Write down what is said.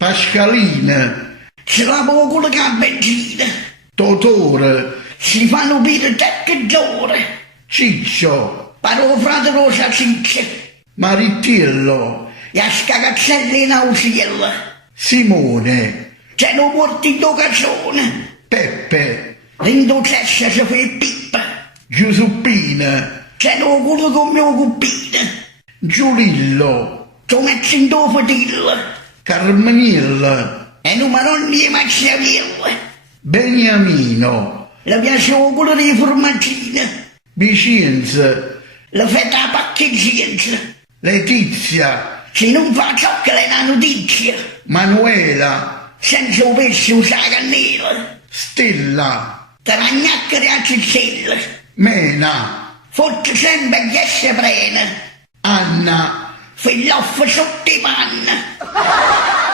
Pascalina, ce l'avevo con la gabettina. Totore, Si fanno bere tecche d'ore. Ciccio, Parlo frate Rosa Ciccia. Marittillo, E a scagazzelle in ausiella. Simone, C'è un mortito cazzone. Peppe, L'indocessa si fa pippa. Giuseppina, C'è un culo con mio cupino. Giulillo, C'è un accento fatilla. Carmenilla, E non mi non di Machiavelli. Beniamino, La piace un culo di formaggina. Vicenza, La fetta a paccheggienza. Letizia, Se non fa ciò che è una notizia. Manuela, Senza un pesce usare cannella. Stella, Taragnacca di accicella. Mena, Forse sempre che si prene. Anna, Filloffa sotto i panna.